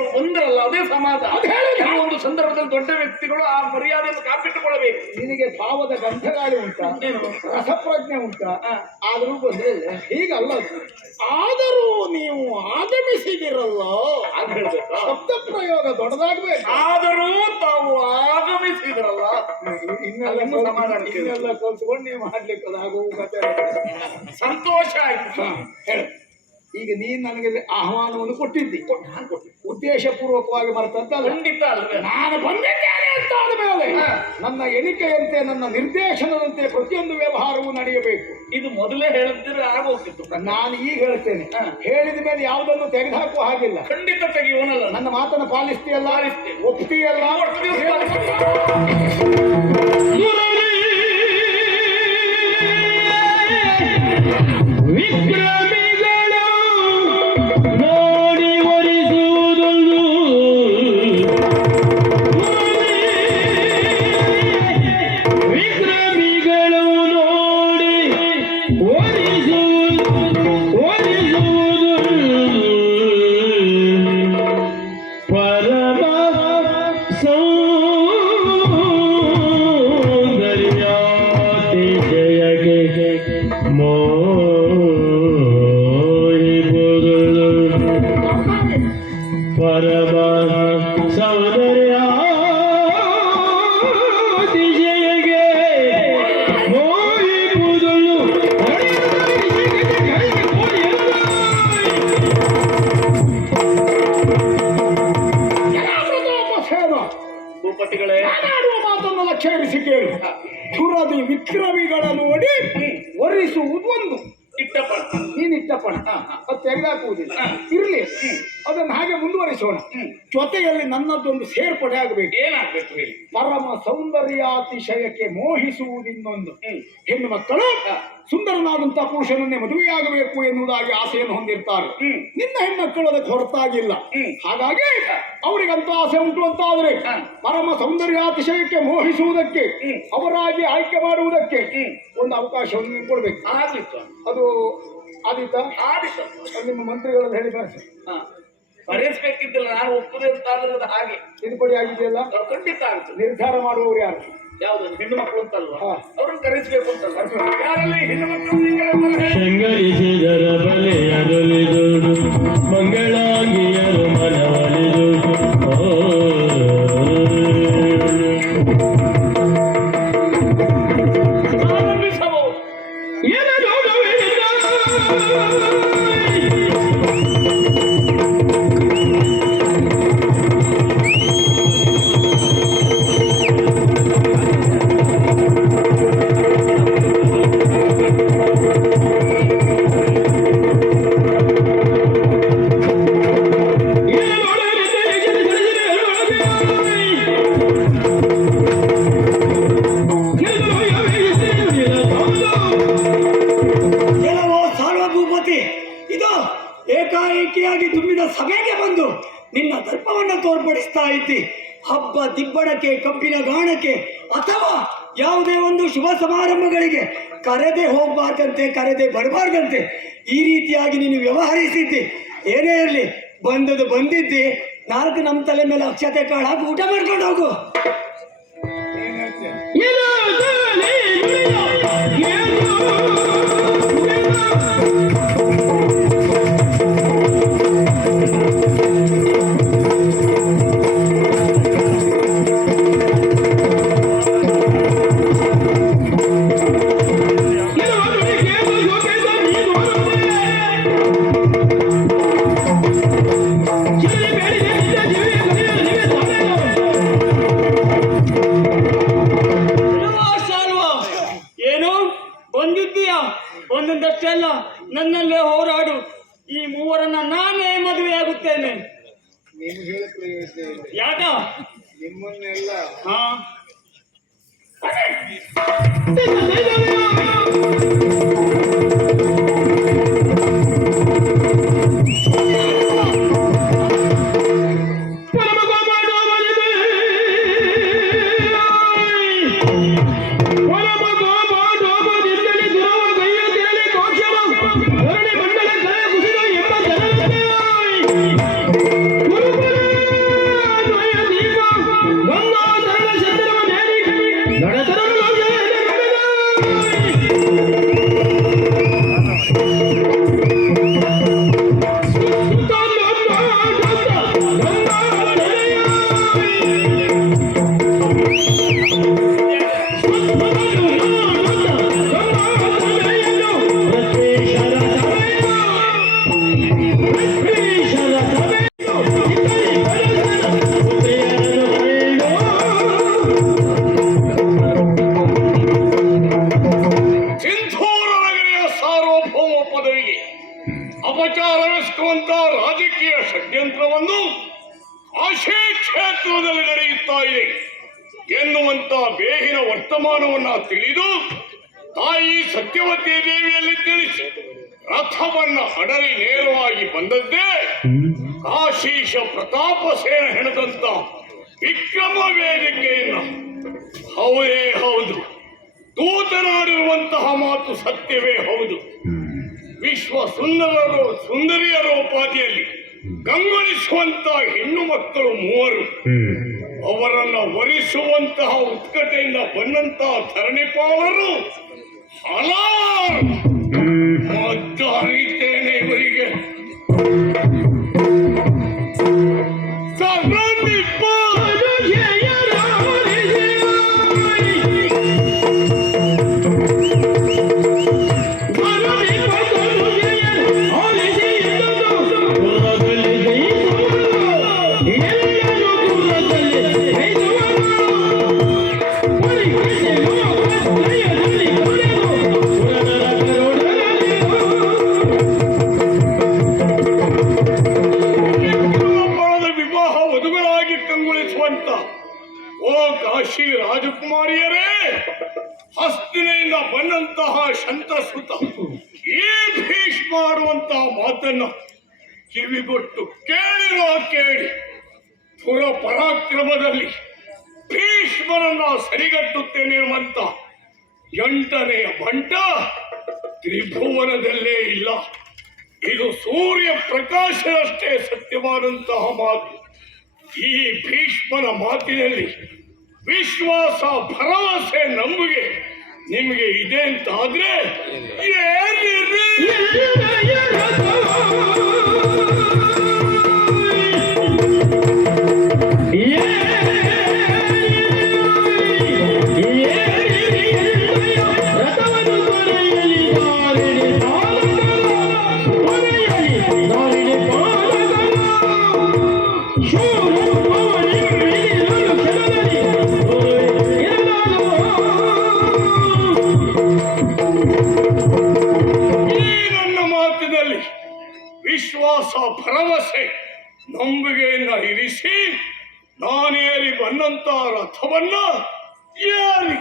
ಒಬ್ರು ಬಂದ್ರಲ್ಲ ಅದೇ ಸಮಾಜ. ಹೇಳುದು. ಒಂದು ಸಂದರ್ಭದಲ್ಲಿ ದೊಡ್ಡ ವ್ಯಕ್ತಿಗಳು ಆ ಮರ್ಯಾದೆಯನ್ನು ಕಾಪಿಟ್ಟುಕೊಳ್ಳಬೇಕು. ನಿನಗೆ ಭಾವದ ಗಂಧಗಾಳಿ ಉಂಟ? ರಸಪ್ರಜ್ಞೆ ಉಂಟಾ ಆದರೂ ಬಂದ್ರೆ ಹೀಗಲ್ಲ ಆದರೂ ನೀವು ಆಗಮಿಸಿದಿರಲ್ಲ ಅಂತ ಹೇಳ್ಬೇಕಾ? ಶಬ್ದ ಪ್ರಯೋಗ ದೊಡ್ಡದಾಗ್ಬೇಕು. ಆದರೂ ತಾವು ಆಗಮಿಸಿದ್ರಲ್ಲ. ಇನ್ನೆಲ್ಲ ಸಮಾಧಾನ. ಇನ್ನೆಲ್ಲ ನೀವು ಮಾಡ್ಲಿಕ್ಕೆ ಆಗುವ ಕಥೆ. ಸಂತೋಷ ಆಯ್ತು. ಹೇಳು. ಈಗ ನೀನ್ ನನಗೆ ಆಹ್ವಾನವನ್ನು ಕೊಟ್ಟಿದ್ದಿ. ನಾನು ಕೊಟ್ಟಿದ್ದೆ. ಉದ್ದೇಶಪೂರ್ವಕವಾಗಿ ಮರೆತದ್ದಲ್ಲ ಖಂಡಿತ ನಾನು ಬಂದಿದ್ದೇನೆ ಅಂತ ಆದ ಮೇಲೆ ನನ್ನ ಎಣಿಕೆಯಂತೆ ನನ್ನ ನಿರ್ದೇಶನದಂತೆ ಪ್ರತಿಯೊಂದು ವ್ಯವಹಾರವೂ ನಡೆಯಬೇಕು. ಇದು ಮೊದಲೇ ಹೇಳಿದ್ರೆ ಆಗೋಗ್ತಿತ್ತು. ನಾನು ಈಗ ಹೇಳ್ತೇನೆ. ಹೇಳಿದ ಮೇಲೆ ಯಾವುದನ್ನು ತೆಗೆದುಹಾಕುವ ಹಾಗಿಲ್ಲ. ಖಂಡಿತ ತೆಗೆಯುವನಲ್ಲ. ನನ್ನ ಮಾತನ್ನು ಪಾಲಿಸ್ತೀಯಲ್ಲ. ಒಪ್ತೀಯಲ್ಲ? ಇಷ್ಟಪಡ ಅದು ತೆಗೆದಾಕುವುದಿಲ್ಲ ಇರಲಿ. ಅದನ್ನು ಹಾಗೆ ಮುಂದುವರಿಸೋಣ. ಜೊತೆಯಲ್ಲಿ ನನ್ನದೊಂದು ಸೇರ್ಪಡೆ ಆಗಬೇಕು. ಏನಾಗಬೇಕು ಹೇಳಿ? ಪರಮ ಸೌಂದರ್ಯಾತಿಶಯಕ್ಕೆ ಮೋಹಿಸುವುದಿನ್ನೊಂದು. ಹೆಣ್ಣು ಮಕ್ಕಳು ಸುಂದರನಾದಂತಹ ಪುರುಷನನ್ನೇ ಮದುವೆಯಾಗಬೇಕು ಎನ್ನುವುದಾಗಿ ಆಸೆಯನ್ನು ಹೊಂದಿರ್ತಾರೆ. ನಿನ್ನ ಹೆಣ್ಮಕ್ಕಳು ಅದಕ್ಕೆ ಹೊರತಾಗಿಲ್ಲ. ಹಾಗಾಗಿ ಅವರಿಗಂತ ಆಸೆ ಉಂಟು ಅಂತ ಆದರೆ. ಪರಮ ಸೌಂದರ್ಯಾತಿಶಯಕ್ಕೆ ಮೋಹಿಸುವುದಕ್ಕೆ. ಅವರಾಗಿ ಆಯ್ಕೆ ಮಾಡುವುದಕ್ಕೆ ಒಂದು ಅವಕಾಶವನ್ನು ಕೊಡ್ಬೇಕು ಅದು ಆದಿತ? ಆದಿತ್ತು ನಿಮ್ಮ ಮಂತ್ರಿಗಳನ್ನು ಹೇಳಿ ಬರ್ಸಿ. ಹಾ. ಬರೆಸ್ಬೇಕಿದ್ದಿಲ್ಲ ನಾನು ಒಪ್ಪದೆ ಅಂತ ಆದ್ರೆ ಅದು ಹಾಗೆ. ತಿದ್ದುಪಡಿ ಆಗಿದೆಯಲ್ಲ? ಅದು ಖಂಡಿತ ಆಗುತ್ತೆ. ನಿರ್ಧಾರ ಮಾಡುವವರು ಯಾರು? ಯಾವ್ದು ಹೆಣ್ಣು ಮಕ್ಕಳು ಅಂತಲ್ವಾ? ಹಾ. ಅವ್ರನ್ನ ಕರೆಸ್ಬೇಕು ಅಂತಲ್ವಾ? ಯಾರಲ್ಲಿ ಹೆಣ್ಣು ಮಕ್ಕಳು ಶೃಂಗರಿಸಿದರ ಮಂಗಳಾಂಗಿಯರು ಮನವಲಿದು ಆರಂಭಿಸಬಹುದು Música ನಿನ್ನ ಧರ್ಮವನ್ನು ತೋರ್ಪಡಿಸ್ತಾ ಐತಿ ಹಬ್ಬ ದಿಬ್ಬಣಕ್ಕೆ ಕಬ್ಬಿನ ಗಾಣಕ್ಕೆ ಅಥವಾ ಯಾವುದೇ ಒಂದು ಶುಭ ಸಮಾರಂಭಗಳಿಗೆ ಕರೆದೇ ಹೋಗ್ಬಾರ್ದಂತೆ, ಕರೆದೇ ಬರಬಾರ್ದಂತೆ ಈ ರೀತಿಯಾಗಿ ನೀನು ವ್ಯವಹರಿಸಿದ್ದಿ. ಏನೇ ಇರಲಿ, ಬಂದದ್ದು ಬಂದಿದ್ದಿ. ನಾಲ್ಕು ನಮ್ಮ ತಲೆ ಮೇಲೆ ಅಕ್ಷತೆ ಕಾಳು ಹಾಕಿ ಊಟ ಮಾಡ್ಕೊಂಡು ಹೋಗು. ಮೂವರನ್ನ ನಾನೇ ಮದುವೆಯಾಗುತ್ತೇನೆ ನೀನು ಹೇಳ ಪ್ರಯೋಜನ ಇಲ್ಲ. ಯಾಕ? ನಿಮ್ಮನ್ನೆಲ್ಲ ಹಾ. ಕಾಶಿ ಕ್ಷೇತ್ರದಲ್ಲಿ ನಡೆಯುತ್ತಾ ಇದೆ. ಎನ್ನುವಂತ ಬೇಹಿನ ವರ್ತಮಾನವನ್ನ ತಿಳಿದು ತಾಯಿ ಸತ್ಯವತಿ ದೇವಿಯಲ್ಲಿ ತಿಳಿಸಿ ರಥವನ್ನ ಅಡರಿ ನೇರವಾಗಿ ಬಂದದ್ದೇ ಕಾಶೀಶ ಪ್ರತಾಪ ಸೇನ ಹೆಣದಂತ ವಿಕ್ರಮ ವೇದಿಕೆಯನ್ನ. ಹೌದೇ ಹೌದು. ದೂತನಾಡಿರುವಂತಹ ಮಾತು ಸತ್ಯವೇ ಹೌದು. ವಿಶ್ವ ಸುಂದರರು ಸುಂದರಿಯರ ಉಪಾಧಿಯಲ್ಲಿ ಕಂಗೊಳಿಸುವಂತ ಹೆಣ್ಣು ಮಕ್ಕಳು ಮೂವರು. ಅವರನ್ನ ವರಿಸುವಂತಹ ಉತ್ಕಟೆಯಿಂದ ಬಂದಂತಹ ಧರಣಿಪಾಲರು ಹಲವಾರು ಕಾಶಿ ರಾಜಕುಮಾರಿಯರೇ, ಹಸ್ತಿನೆಯಿಂದ ಬಂದಂತಹ ಶಂತಸುತ ಈ ಭೀಷ್ ಮಾಡುವಂತಹ ಮಾತನ್ನ ಕಿವಿಗೊಟ್ಟು ಕೇಳಿರೋ ಕೇಳಿ ಪುರ ಪರಾಕ್ರಮದಲ್ಲಿ ಭೀಷ್ಮರನ್ನ ಸರಿಗಟ್ಟುತ್ತೇನೆ ಎಂಬಂತ ಎಂಟನೆಯ ಬಂಟ ತ್ರಿಭುವನದಲ್ಲೇ ಇಲ್ಲ. ಇದು ಸೂರ್ಯ ಪ್ರಕಾಶದಷ್ಟೇ ಸತ್ಯವಾದಂತಹ ಮಾತು. ಈ ಭೀಷ್ಮನ ಮಾತಿನಲ್ಲಿ ವಿಶ್ವಾಸ ಭರವಸೆ ನಂಬಿಕೆ ನಿಮಗೆ ಇದೆ ಅಂತ ಆದ್ರೆ? ನಾನೇರಿ ಬಂದಂತ ರಥವನ್ನ ಏರಿ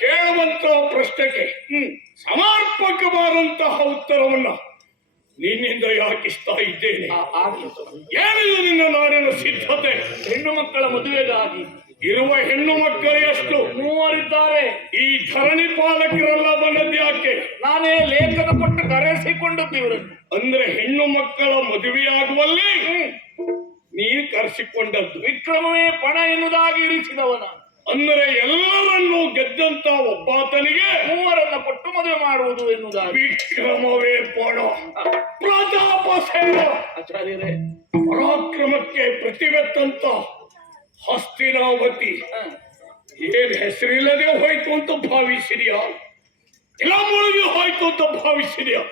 ಕೇಳುವಂತಹ ಪ್ರಶ್ನೆಗೆ ಸಮರ್ಪಕವಾದಂತಹ ಉತ್ತರವನ್ನ ನಿನ್ನಿಂದ ಯಾಕಿಸ್ತಾ ಇದ್ದೇನೆ. ಏನಿದು ನಿನ್ನ ನಾಡಿನ ಸಿದ್ಧತೆ? ಹೆಣ್ಣು ಮಕ್ಕಳ ಮದುವೆಗಾಗಿ. ಇರುವ ಹೆಣ್ಣು ಮಕ್ಕಳು ಎಷ್ಟು? ಮೂವರಿದ್ದಾರೆ. ಈ ಧರಣಿ ಪಾಲಕರೆಲ್ಲ ಬಂದದ್ದು ಯಾಕೆ? ನಾನೇ ಲೇಖನ ಕೊಟ್ಟು ಕರೆಸಿಕೊಂಡದ್ದು ಇವರನ್ನು ಅಂದ್ರೆ ಹೆಣ್ಣು ಮಕ್ಕಳ ಮದುವೆಯಾಗುವಲ್ಲಿ ನೀನು ಕರೆಸಿಕೊಂಡದ್ದು. ವಿಕ್ರಮವೇ ಪಣ ಎನ್ನುವುದಾಗಿ ಇರಿಸಿದವನ. ಅಂದರೆ ಎಲ್ಲರನ್ನೂ ಗೆದ್ದಂತ ಒಬ್ಬಾತನಿಗೆ ಮೂವರನ್ನ ಕೊಟ್ಟು ಮದುವೆ ಮಾಡುವುದು ಎನ್ನುವುದಾಗಿ ವಿಕ್ರಮವೇ ಪಣ ಪ್ರತಾಪ ಸೇನ ಆಚಾರ್ಯರೇ ಪರಾಕ್ರಮಕ್ಕೆ ಪ್ರತಿವೆತ್ತಂತ ಹಸ್ತಿನಾವತಿ. ಏನ್ ಹೆಸರಿಲ್ಲದೆ ಹೋಯ್ತು ಅಂತ ಭಾವಿಸಿದ್ಯಾ ಇಲ್ಲ ಮುಳುಗಿ ಹೋಯ್ತು ಅಂತ ಭಾವಿಸಿದ್ಯಾ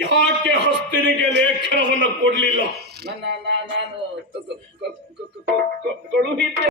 ಯಾಕೆ ಹಸ್ತಿನಿಗೆ ಲೇಖನವನ್ನ ಕೊಡ್ಲಿಲ್ಲ ನನ್ನ ನಾನು ಕಳುಹಿದ್ದೆ